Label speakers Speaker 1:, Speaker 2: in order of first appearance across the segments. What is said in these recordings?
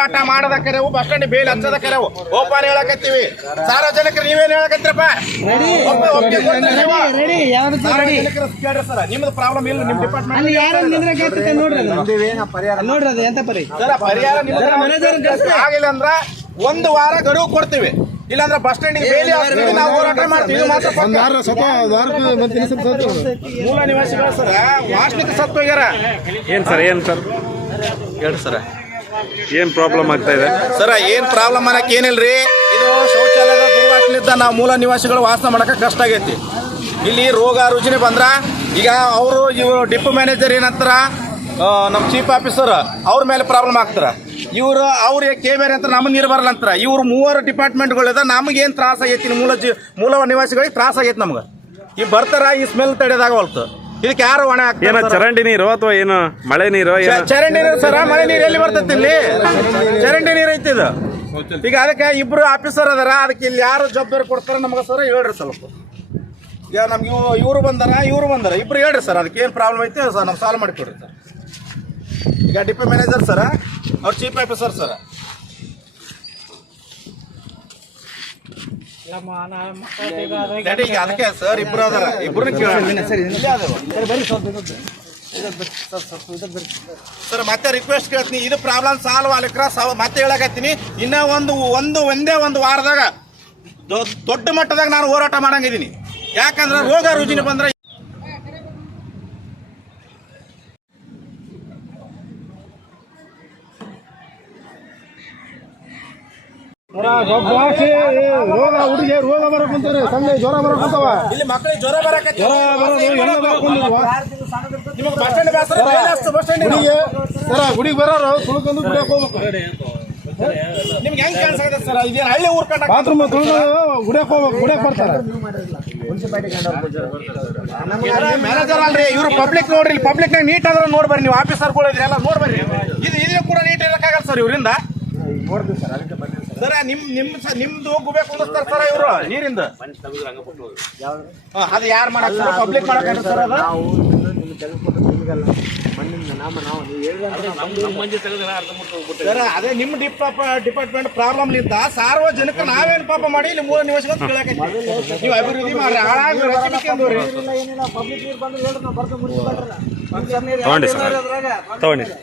Speaker 1: ಹೋರಾಟ ಮಾಡದ ಕರೆವು bus stand bail ಹಚ್ಚದ ಕರೆವು. ಓಪನ್ ಹೇಳಕತ್ತೀವಿ. ಸಾರ್ವಜನಿಕರು ನೀವೇನ್ ಹೇಳಕತ್ತೀರಪ್ಪ? ನಿಮ್ದು ಪ್ರಾಬ್ಲಮ್ ಇಲ್ಲ ನಿಮ್
Speaker 2: ಅಲ್ಲಿ ಯಾರು
Speaker 1: ಡಿಪಾರ್ಟ್ಮೆಂಟ್. ಆಗಿಲ್ಲ ಅಂದ್ರ ಒಂದು ವಾರ ಗಡುವು ಕೊಡ್ತೀವಿ. ಇಲ್ಲಾಂದ್ರೆ ಬಸ್ ಸ್ಟ್ಯಾಂಡ್ ಬೇಲಿ ಹಾಕ್ತೀವಿ ನಾವು ಹೋರಾಟ ಮಾಡ್ತೀವಿ ಮಾತ್ರ ಮೂಲ ನಿವಾಸಿಗಳು ಸರ್ ವಾಸ್ನಿಕ ಸತ್ತು ಹೋಗ್ಯಾರ
Speaker 3: ಏನ್ ಸರ್ ಏನ್ ಸರ್?
Speaker 1: ಹೇಳಿ ಸರ್.
Speaker 3: ಏನ್ ಪ್ರಾಬ್ಲಮ್ ಆಗ್ತಾ ಇದೆ?
Speaker 1: ಸರ್, ಏನ್ ಪ್ರಾಬ್ಲಮ್ ಅನ್ನಕ್ ಏನಿಲ್ರಿ? ಇದು ಶೌಚಾಲಯದ ದುರ್ವಾಸನಿಂದ ನಾವು ಮೂಲ ನಿವಾಸಿಗಳು ವಾಸನ ಮಾಡಕ ಕಷ್ಟ ಆಗೈತಿ. ಇಲ್ಲಿ ರೋಗ ರುಜಿನಿ ಬಂದ್ರ, ಈಗ ಅವರು ಇವರು ಡಿಪೋ ಮ್ಯಾನೇಜರ್ ಏನಂತಾರ ನಮ್ಮ ಚೀಫ್ ಆಫೀಸರ್ ಅವ್ರ ಮೇಲೆ ಪ್ರಾಬ್ಲಮ್ ಆಗ್ತಾರ. ಇವರು ಅವ್ರಿಗೆ ಕೆ ಬೇರೆ ಅಂತ ನಮಗೆ ನೀರು ಅಂತಾರ. ಇವ್ರು ಮೂವರು ಡಿಪಾರ್ಟ್ಮೆಂಟ್ಗಳಿದ ನಮಗೇನು ತ್ರಾಸ ಆಗೈತಿ? ಮೂಲ ಜಿ, ಮೂಲ ನಿವಾಸಿಗಳಿಗೆ ತ್ರಾಸ ಆಗೈತಿ ನಮ್ಗೆ. ಈ ಬರ್ತಾರ, ಈ ಸ್ಮೆಲ್ ತಡೆದಾಗವಲ್ತು ಇದಕ್ಕೆ ಯಾರು ಒಣ
Speaker 3: ಏನ ಚರಂಡಿ ನೀರು ಅಥವಾ ಏನು ಮಳೆ ನೀರು ಏನು?
Speaker 1: ಚರಂಡಿ ನೀರು ಸರ ಮಳೆ ನೀರು ಎಲ್ಲಿ ಬರ್ತೈತಿ ಇಲ್ಲಿ? ಚರಂಡಿ ನೀರು ಐತಿ ಇದು. ಈಗ ಅದಕ್ಕೆ ಇಬ್ರು ಆಫೀಸರ್ ಅದಾರ ಅದಕ್ಕೆ ಇಲ್ಲಿ ಯಾರು ಜವಾಬ್ದಾರಿ ಕೊಡ್ತಾರ ನಮಗೆ ಸರ್ ಹೇಳ್ರಿ ಸ್ವಲ್ಪ. ಈಗ ನಮ್ಗೆ ಇವರು ಬಂದಾರ ಇವ್ರು ಬಂದಾರ. ಇಬ್ರು ಹೇಳ್ರಿ ಸರ್ ಅದಕ್ಕೆ ಏನು ಪ್ರಾಬ್ಲಮ್ ಐತಿ ಸರ್ ನಮ್ಗೆ ಸಾಲ್ವ್ ಮಾಡಿಕೊಡ್ರಿ ಸರ್. ಈಗ ಡಿಪ್ಟಿ ಮ್ಯಾನೇಜರ್ ಸರ ಅವ್ರ ಚೀಫ್ ಆಫೀಸರ್ ಸರ್. ಅದಕ್ಕೆ ಸರ್ ಇಬ್ರು ಅದಾರ. ಇಬ್ರು ಸರ್ ಮತ್ತೆ ರಿಕ್ವೆಸ್ಟ್ ಕೇಳ್ತೀನಿ. ಇದು ಪ್ರಾಬ್ಲಮ್ ಸಾಲ್ವ್ ಆಗ್ಲಿಕ್ರ ಸಾವ್ ಮತ್ತೆ ಹೇಳಕತ್ತೀನಿ. ಇನ್ನ ಒಂದು ಒಂದು ಒಂದೇ ಒಂದು ವಾರದಾಗ ದೊಡ್ಡ ಮಟ್ಟದಾಗ ನಾನು ಹೋರಾಟ ಮಾಡಂಗಿದ್ದೀನಿ. ಯಾಕಂದ್ರೆ ರೋಗ ರುಜಿನ ಬಂದ್ರೆ
Speaker 4: ರೋಗ ಹುಡುಗಿ ರೋಗ ಬರಕ್ ಕುಂತಾರೆ ಸಂಘ ಜ್ವರ ಬರಕ್ ಕುಂತಾವ.
Speaker 1: ಇಲ್ಲಿ ಮಕ್ಕಳಿಗೆ ಜ್ವರ
Speaker 4: ಬರಕ್ ಸರ ಗುಡಿಗೆ ಬರೋರು ತುಳ್ಕೊಂಡು ಗುಡಿಯಕ್ಕೆ ಹೋಗ್ಬೇಕು.
Speaker 1: ನಿಮ್ಗೆ ಹೆಂಗ್ ಸರ್? ಇದೇನು ಹಳ್ಳಿ ಊರ್ ಕಂಡ
Speaker 4: ಬಾತ್ರೂಮ್ ತುಳ್ದು ಗುಡಿಯಕ್ಕೆ ಹೋಗ್ಬೇಕು ಗುಡಿಯಕ್ಕೆ ಬರ್ತಾರೆ.
Speaker 1: ಮ್ಯಾನೇಜರ್ ಅಲ್ರಿ ಇವ್ರು ಪಬ್ಲಿಕ್ ನೋಡ್ರಿ ಪಬ್ಲಿಕ್ ನೀಟ್ ಆದ್ರೆ ನೋಡ್ಬರ್ರಿ ನೀವು ಆಫೀಸರ್ಗಳು ಇದ್ರಿ ಎಲ್ಲ ನೋಡ್ಬರ್ರಿ. ಇದು ಇದು ಕೂಡ ನೀಟ್ ಇರಕ್ಕಾಗಲ್ಲ ಸರ್ ಇವರಿಂದ? ಸರ್ ನಿಮ್ ನಿಮ್ ಸ- ನಿಮ್ದು ಗುಬೆ ಕುಂದಿಸ್ತಾರ ಸರ್ ಇವರು? ನೀರಿಂದ? ಹಾ, ಅದು ಯಾರು ಮಾಡಕ್ ಪಬ್ಲಿಕ್ ಮಾಡಕ್ ಸರ್ ಅದು? ಸರ್ ಅದೇ ನಿಮ್ಮ ಡಿಪ ಡಿಪಾರ್ಟ್ಮೆಂಟ್ ಪ್ರಾಬ್ಲಮ್ನಿಂದ ಸಾರ್ವಜನಿಕ ನಾವೇನು ಪಾಪ ಮಾಡಿ ಇಲ್ಲಿ ಮೂಲ ನಿವಾಸಿಗಳು ಕೇಳಕತ್ತೀವಿ ನೀವು ಅಭಿವೃದ್ಧಿ ಮಾಡ್ರಿ ಹಾಳಾಗಿ
Speaker 3: ಸರ್. ತಗೊಂಡಿ
Speaker 1: ಸರ್.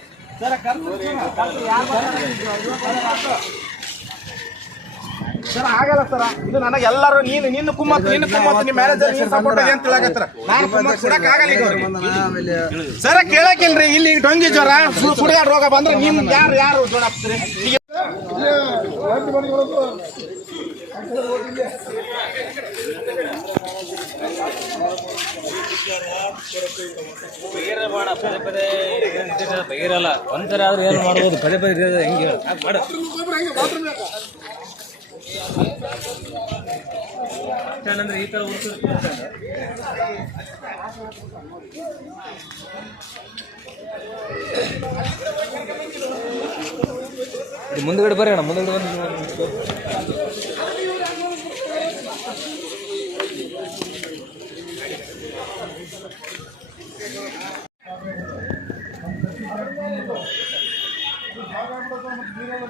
Speaker 1: ಆಗಲ್ಲ ಸರ್. ಇದು ನನಗೆ ಎಲ್ಲರೂ ನೀನು, ನಿನ್ನ ಕುಮ್ಮತ್ ನಿನ್ನ ಕುಮ್ಮತ್ ನಿಮ್ಮ ಮ್ಯಾನೇಜರ್ ನೀನು ಸಪೋರ್ಟ್ ಅಂತ ಹೇಳಕತ್ತಾರ. ನಾನು ಕುಮ್ಮತ್ ಕೊಡಕ್ ಆಗಲ್ಲ ಈಗ ಅವ್ರಿಗೆ. ಸರ್, ಕೇಳಕ್ಕಿಲ್ರಿ, ಇಲ್ಲಿ ಡೊಂಗಿ ಜ್ವರ ಸು- ರೋಗ ಬಂದ್ರೆ ನಿಮ್ ಯಾರು ಯಾರು ಜ್ವರ ಹಾಕ್ತೀರಿ? ಈಗ
Speaker 5: ಬೈರಲ್ಲ. ಒಂದ್ಸರಿ ಆದ್ರೆ ಏನು ಮಾಡ್ಬೋದು? ಪದೇ ಪದೇ ಹೆಂಗೆ ಈ ತರ ಮುಂದ್ಗಡೆ ಬರ್ರಿ ಅಣ್ಣ ಮುಂದ್ಗಡೆ ಬಂದು ನೀರೆಲ್ಲ